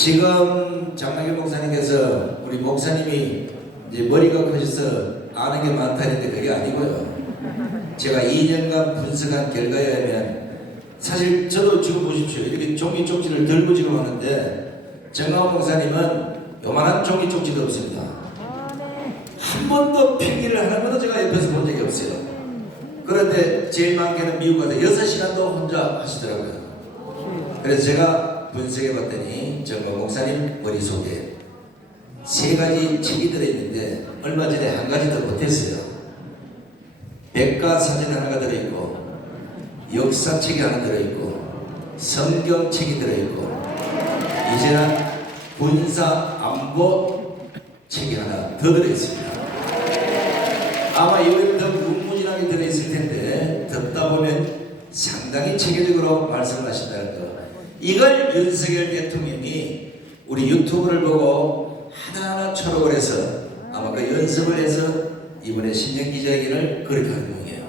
지금 장나길 목사님께서 우리 목사님이 이제 머리가 커져서 아는 게 많다 했는데 그게 아니고요. 제가 2년간 분석한 결과에 의하면 사실 저도 지금 보십시오. 이렇게 종이 쪽지를 들고 지금 왔는데 정강훈 목사님은 요만한 종이 쪽지도 없습니다. 한 번도 핑계를 하는 번도 제가 옆에서 본 적이 없어요. 그런데 제일 많게는 미국 가서 6시간도 혼자 하시더라고요. 그래서 제가 분석해 봤더니 정강 목사님 머릿속에 3가지 책이 들어있는데 얼마 전에 한 가지 더 못했어요. 백과사전 하나가 들어있고 역사책이 하나 들어있고 성경책이 들어있고 이제는 군사안보 책이 하나 더 들어있습니다. 아마 이번에 더 무궁무진하게 들어있을 텐데 듣다 보면 상당히 체계적으로 말씀을 하신다는 거. 이걸 윤석열 대통령이 우리 유튜브를 보고 하나하나 초록을 해서 아마 그 연습을 해서 이번에 신년기자회견을 그렇게 하는 거예요.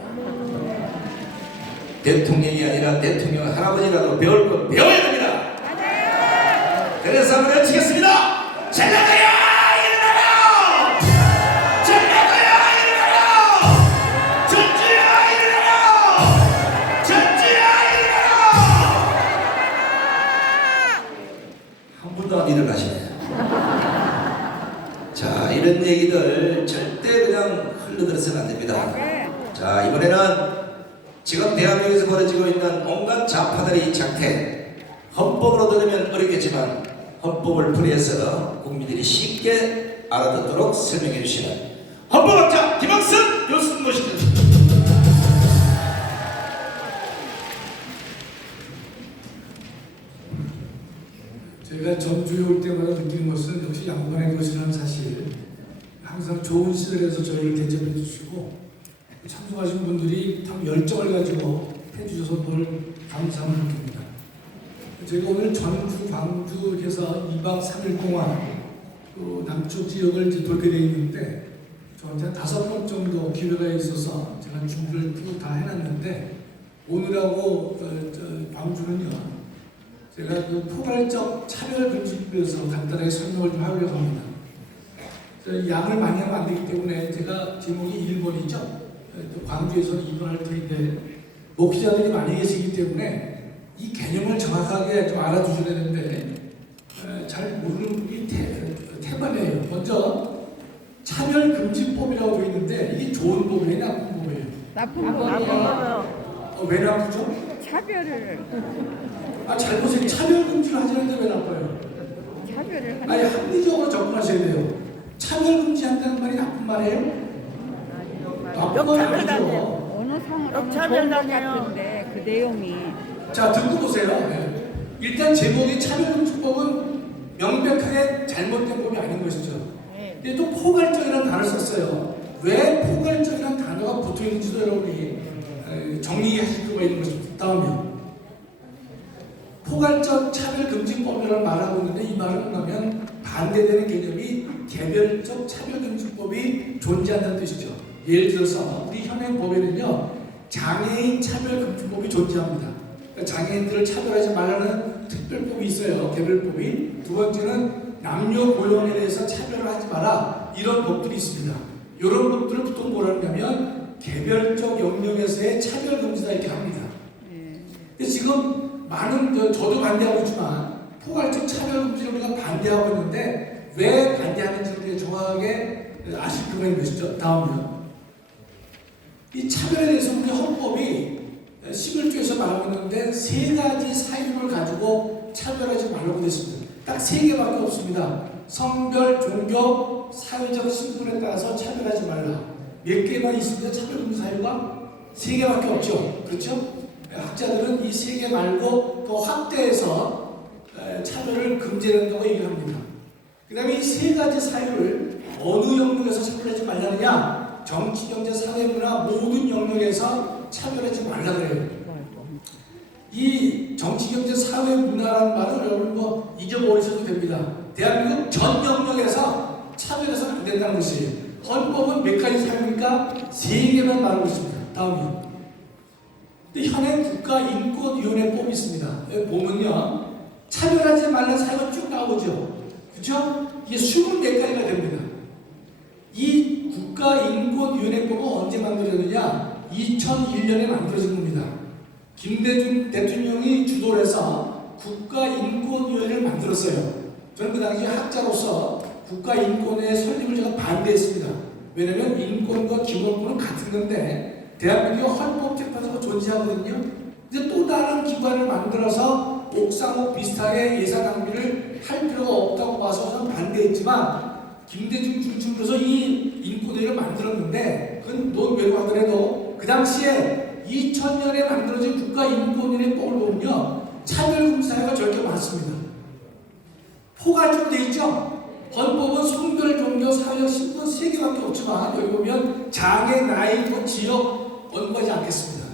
대통령이 아니라 대통령 할아버지라도 배울 건 배워야 됩니다. 그래서 한번 외치겠습니다. 전라도야 일어나라! 전라도야 일어나라! 전주야 일어나라! 전주야 일어나라! 한 분도 안 일어나시네요. 자, 이런 얘기들 절대 그냥 흘러들어서는 안 됩니다. 자, 이번에는 지금 대한민국에서 벌어지고 있는 온갖 좌파들의 작태, 헌법으로 들으면 어렵겠지만 헌법을 풀이해서 국민들이 쉽게 알아듣도록 설명해 주시는 헌법학자 김학선 교수님 모십니다. 제가 전주에 올 때마다 느끼는 것은 역시 양반의 것이라는 사실. 항상 좋은 시절에서 저희를 대접해 주시고 참석하신 분들이 참 열정을 가지고 해주셔서 늘 감사함을 느낍니다. 제가 오늘 전주, 광주 해서 2박 3일 동안 그 남쪽 지역을 이제 돌게 되어 있는데 저한테 한 5번 정도 기회가 있어서 제가 준비를 쭉 다 해놨는데 오늘하고 광주는요, 제가 그 포괄적 차별금지법에서 간단하게 설명을 좀 하려고 합니다. 양을 많이 하면 안 되기 때문에 제가 제목이 1번이죠. 또 광주에서는 2번 할 텐데 목회자들이 많이 계시기 때문에 이 개념을 정확하게 좀 알아두셔야 되는데 잘 모르는 분이 태반이에요. 먼저 차별금지법이라고 되어 있는데 이게 좋은 법이에요? 나쁜 법이에요? 나쁜 법이에요. 왜 나쁘죠? 차별을 잘 보세요. 차별금지를 하자는데 왜 나빠요? 차별을 아니, 합리적으로 접근하셔야 돼요. 차별금지한다는 말이 나쁜 말이에요? 나쁜 건 아니죠. 어느 상으로는 좋은 것 같은데 그 내용이 자, 듣고 보세요. 네. 일단 제목이 차별금지법은 명백하게 잘못된 법이 아닌 것이죠. 근데 또 포괄적이라는 단어를 썼어요. 왜 포괄적이라는 단어가 붙어있는지도 여러분이 정리하실 필요가 있는 것입니다. 다음이요. 포괄적 차별금지법이라는 말을 하고 있는데 이 말은 뭐냐면 반대되는 개념이 개별적 차별금지법이 존재한다는 뜻이죠. 예를 들어서 우리 현행 법에는요, 장애인 차별금지법이 존재합니다. 그러니까 장애인들을 차별하지 말라는 특별법이 있어요. 개별법이. 두 번째는 남녀 고용에 대해서 차별을 하지 마라, 이런 법들이 있습니다. 이런 법들을 보통 뭐라 하냐면 개별적 영역에서의 차별금지다 이렇게 합니다. 근데 지금 많은, 저도 반대하고 있지만 포괄적 차별금지를 우리가 반대하고 있는데 왜 반대하는지를 정확하게 아실 필요가 있는 것이죠. 다음은요. 이 차별에 대해서 우리 헌법이 11조에서 말하고 있는데 3가지 사유를 가지고 차별하지 말라고 되어 있습니다. 딱 3개밖에 없습니다. 성별, 종교, 사회적 신분에 따라서 차별하지 말라. 몇 개만 있습니다. 차별금지 사유가 3개밖에 없죠. 그렇죠? 학자들은 이 3개 말고 또 확대해서 차별을 금지한다고 얘기합니다. 그 다음에 이 3가지 사유를 어느 영역에서 차별하지 말라느냐? 정치, 경제, 사회, 문화 모든 영역에서 차별하지 말라 그래요. 이 정치, 경제, 사회, 문화라는 말은 여러분 뭐 잊어버리셔도 됩니다. 대한민국 전 영역에서 차별해서는 안 된다는 것이에요. 헌법은 몇 가지 사유니까 3개만 말하고 있습니다. 다음이요. 근데 현행 국가인권위원회법이 있습니다. 여기 보면요, 차별하지 말라는 사유가 쭉 나오죠. 그죠? 이게 24가지가 됩니다. 이 국가인권위원회법은 언제 만들어졌느냐? 2001년에 만들어진 겁니다. 김대중 대통령이 주도를 해서 국가인권위원회를 만들었어요. 저는 그 당시 학자로서 국가인권회 설립을 제가 반대했습니다. 왜냐하면 인권과 기본권은 같은 건데 대한민국 헌법재판소가 존재하거든요. 이제 또 다른 기관을 만들어서 옥상옥 비슷하게 예산 낭비를 할 필요가 없다고 봐서 저는 반대했지만 김대중 중심으로서 이 인권회를 만들었는데 그건 논외로 하더라도 그 당시에 2000년에 만들어진 국가인권위원회법을 보면요 차별금사회가 저렇게 많습니다. 포괄적으로 돼 있죠. 헌법은 성별, 종교, 사회적 신분 3개밖에 없지만 여기 보면 장애, 나이, 지역 언급하지 않겠습니다.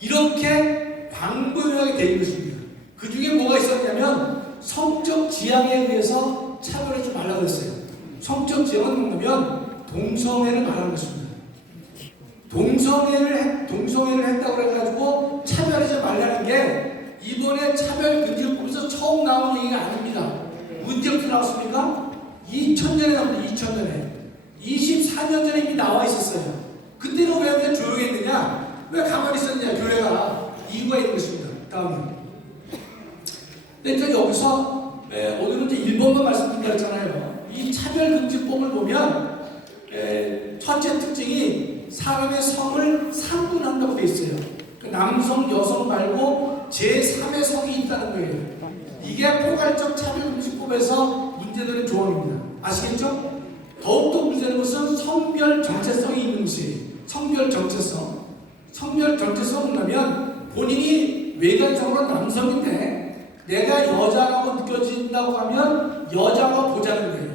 이렇게 광범위하게 되어 있는 것입니다. 그 중에 뭐가 있었냐면 성적 지향에 의해서 차별하지 말라고 했어요. 성적 지향은 뭐냐면 동성애를 말하는 것입니다. 동성애를 했다고 해가지고 차별하지 말라는 게 이번에 차별금지법에서 처음 나온 얘기가 아닙니다. 언제부터 나왔습니까? 2000년에 나옵니다. 2000년에 24년 전에 이미 나와 있었어요. 그때는 왜 조용했느냐? 왜 가만히 있었느냐? 교회가 이유가 있는 것입니다. 다음에 근데 이제 여기서 오늘은 이제 1번만 말씀드렸잖아요. 이 차별금지법을 보면 첫째 특징이 사람의 성을 상분한다고 되어 있어요. 남성, 여성 말고 제3의 성이 있다는 거예요. 이게 포괄적 차별금지법에서 문제되는 조항입니다. 아시겠죠? 더욱더 문제되는 것은 성별 정체성이 있는 것이에요. 성별 정체성. 성별 정체성은 뭐냐면 본인이 외관적으로 남성인데 내가 여자라고 느껴진다고 하면 여자가 보자는 거예요.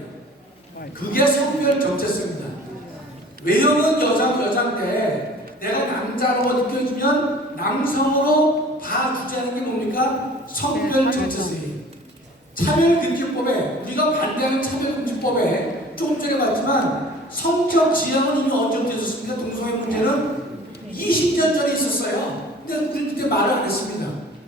그게 성별 정체성입니다. 외형은 여자인데 내가 남자라고 느껴지면 남성으로 봐주자는 게 뭡니까? 성별 정체성이에요. 차별금지법에 우리가 반대하는 차별금지법에 조금 전에 봤지만 성적 지향은 이미 언제부터 있었습니까? 동성애 문제는 20년 전에 있었어요. 근데 우리 그때 말을 안 했습니다.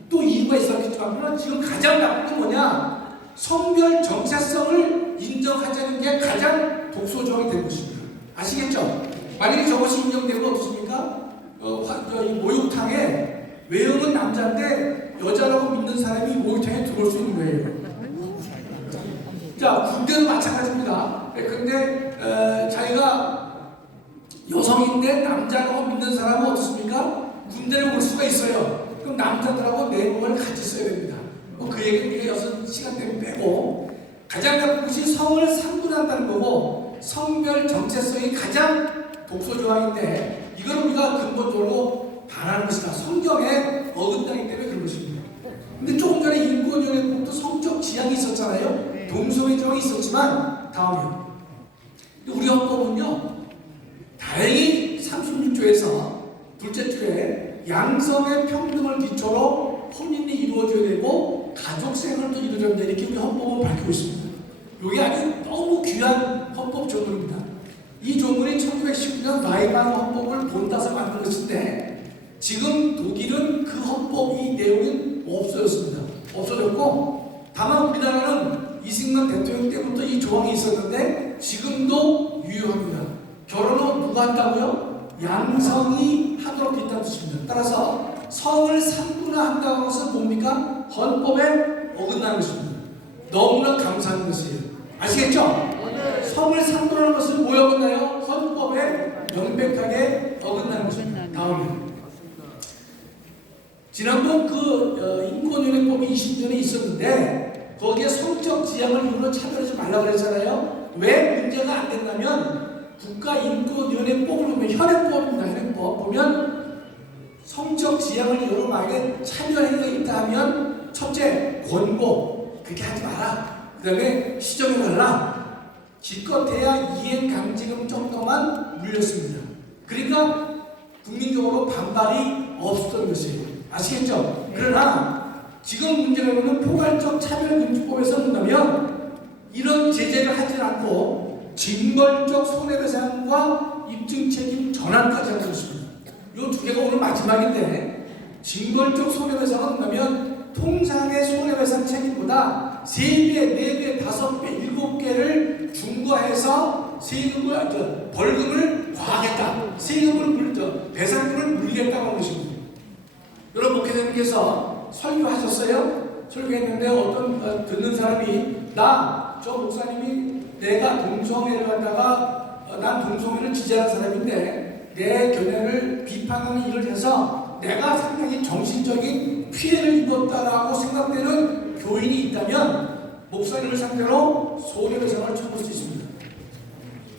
또 이유가 있었겠지만 그러나 지금 가장 나쁜 건 뭐냐? 성별 정체성을 인정하자는 게 가장 독소조항이 된 것입니다. 아시겠죠? 만약에 저것이 인정되면 어떻습니까? 이 목욕탕에 외형은 남자인데 여자라고 믿는 사람이 목욕탕에 들어올 수 있는 거예요. 자, 군대도 마찬가지입니다. 근데 자기가 여성인데 남자라고 믿는 사람은 어떻습니까? 군대를 올 수가 있어요. 그럼 남자들하고 내공을 같이 써야 됩니다. 그 얘기는 우리가 6시간 때문에 빼고 가장 나쁜 것이 성을 상분한다는 거고 성별 정체성이 가장 독소조항인데 이걸 우리가 근본적으로 반하는 것이다. 성경에 어긋나기 때문에 그런 것입니다. 근데 조금 전에 인권위원회법도 성적 지향이 있었잖아요. 동성애 조항이 있었지만 다음이요. 우리 헌법은요. 다행히 36조에서 둘째 줄에 양성의 평등을 기초로 혼인이 이루어져야 되고 가족생활도 이루어져야 된다. 이렇게 우리 헌법은 밝히고 있습니다. 이게 아주 너무 귀한 헌법 조문입니다. 이 조문이 1919년 라이반 헌법을 본따서 만든 것인데 지금 독일은 그 헌법 이 내용은 없어졌습니다. 없어졌고 다만 우리나라는 이승만 대통령 때부터 이 조항이 있었는데 지금도 유효합니다. 결혼은 누가 한다고요? 양성이 하도록 돼 있다는 뜻입니다. 따라서 성을 상분화한다는 것은 뭡니까? 헌법에 어긋나는 것입니다. 너무나 감사한 것이에요. 아시겠죠? 성을 상분하는 것은 뭐에 어긋나요? 헌법에 명백하게 어긋나는 것입니다. 다음에 지난번 인권위원회법이 20년에 있었는데 거기에 성적 지향을 이유로 차별하지 말라고 그랬잖아요. 왜 문제가 안 됐냐면 국가인권위원회법을 보면 현행법입니다. 현행법 보면 성적 지향을 이유로 만약에 차별행위가 있다 하면 첫째 권고 그렇게 하지 마라. 그 다음에 시정해달라. 기껏해야 이행 강제금 정도만 물렸습니다. 그러니까 국민적으로 반발이 없었던 것이에요. 아시겠죠? 그러나 지금 문제가 있는 포괄적 차별금지법에서 본다면 이런 제재를 하지 않고 징벌적 손해배상과 입증책임 전환까지 하는 것입니다. 이 두 개가 오늘 마지막인데 징벌적 손해배상은 뭐냐면 통상의 손해배상 책임보다 내가 3배, 4배, 5배, 7배를 중과해서 벌금을 과하겠다. 배상금을 물리겠다고 하는 것입니다. 여러분 목회자님께서 설교하셨어요? 설교했는데 어떤 듣는 사람이 저 목사님이 내가 동성애를 갖다가 난 동성애를 지지하는 사람인데 내 견해를 비판하는 일을 해서 내가 상당히 정신적인 피해를 입었다라고 생각되는 교인이 있다면 목사님을 상대로 손해배상을 청구할 수 있습니다.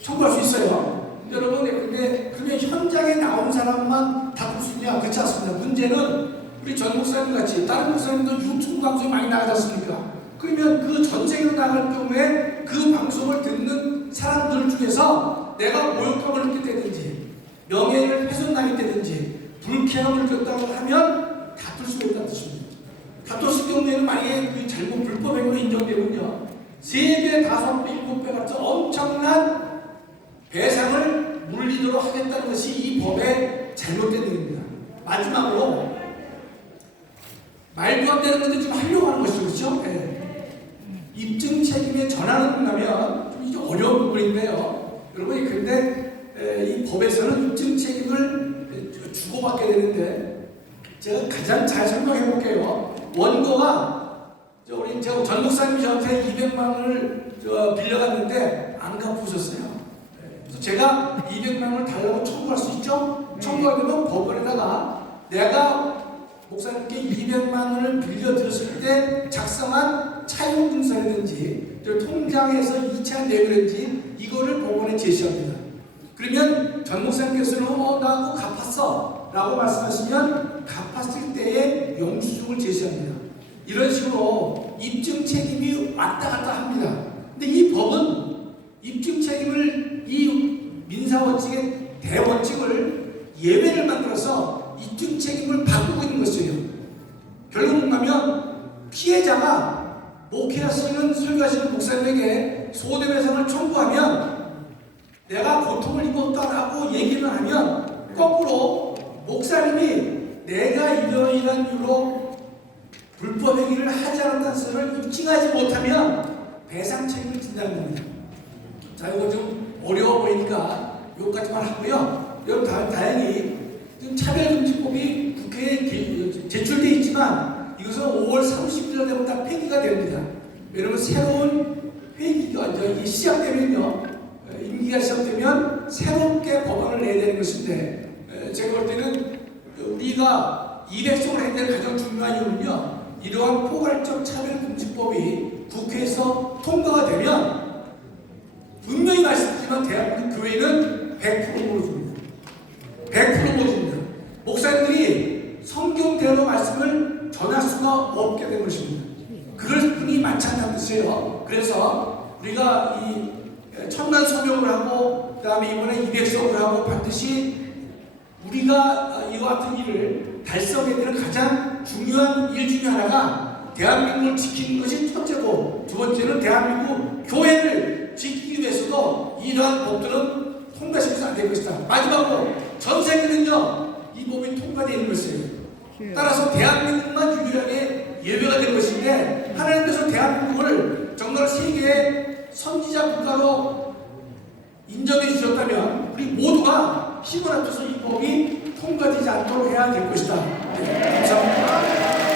청구할 수 있어요. 여러분, 근데 그러면 현장에 나온 사람만 다룰 수 있냐? 그렇지 않습니다. 문제는 우리 전 목사님 같이 다른 목사님도 유튜브 방송에 많이 나가지 않습니까? 그러면 그 전세계로 나갈 경우에 그 방송을 듣는 사람들 중에서 내가 모욕감을 느꼈다든지 명예를 훼손당했다든지 불쾌감을 느꼈다고 하면 다툴 수가 있다는 뜻입니다. 다툴 경우에는 만약에 그 잘못 불법행위로 인정되면요 3배, 5배, 7배 같은 엄청난 배상을 물리도록 하겠다는 것이 이 법의 잘못된 일입니다. 마지막으로 말도 안 되는 건데 지금 하려고 하는 것이죠. 그렇죠? 네. 입증 책임에 전환을 하면 좀 이게 어려운 부분인데요. 여러분이 근데 이 법에서는 입증 책임을 주고받게 되는데 제가 가장 잘 설명해 볼게요. 원고가 우리 전 목사님 저한테 200만 원을 빌려갔는데 안 갚으셨어요. 그래서 제가 200만 원을 달라고 청구할 수 있죠? 청구하면 법원에다가 내가 목사님께 200만 원을 빌려드렸을 때 작성한 차용증서라든지 통장에서 2차 내역이든지 이거를 법원에 제시합니다. 그러면 전 목사님께서는 나 그거 갚았어 라고 말씀하시면 갚았을 때의 영수증을 제시합니다. 이런 식으로 입증 책임이 왔다 갔다 합니다. 근데 이 법은 입증 책임을 이 민사원칙의 대원칙을 예외를 만들어서 입증 책임을 바꾸고 있는 것이에요. 결국 보면 피해자가 목회하시는 설교하시는 목사님에게 손해배상을 청구하면 내가 고통을 입었다라고 얘기를 하면 거꾸로 목사님이 내가 이러이러한 이유로 불법 행위를 하지 않았다는 것을 입증하지 못하면 배상 책임을 진다는 겁니다. 자, 이거 좀 어려워 보이니까 여기까지만 하고요. 여러분 다행히 차별금지법이 국회에 제출되어 있지만 이것은 5월 30일 되면 다 폐기가 됩니다. 왜냐하면 새로운 회기가 시작되면요, 임기가 시작되면 새롭게 법안을 내야 되는 것인데 제가 볼 때는 우리가 200석을 해야 될 가장 중요한 이유는요, 이러한 포괄적 차별금지법이 국회에서 통과가 되면 분명히 말씀드리지만 대한민국 교회는 100% 무너집니다. 100% 무너집니다. 목사님들이 성경대로 말씀을 전할 수가 없게 된 것입니다. 그럴 분이 많지 않다는 뜻이에요. 그래서 우리가 이 첨단 소명을 하고 그 다음에 이번에 200석을 하고 반드시 우리가 이와 같은 일을 달성해야 되는 가장 중요한 일 중에 하나가 대한민국을 지키는 것이 첫째고, 두 번째는 대한민국 교회를 지키기 위해서도 이러한 법들은 통과시켜서 안 될 것이다. 마지막으로 전 세계는요 이 법이 통과되는 것이에요. 따라서 대한민국만 유일하게 예외가 된 것인데 하나님께서 대한민국을 정말 세계의 선지자 국가로 인정해 주셨다면 우리 모두가 힘을 합쳐서 이 법이 통과되지 않도록 해야 될 것이다. 네, 감사합니다.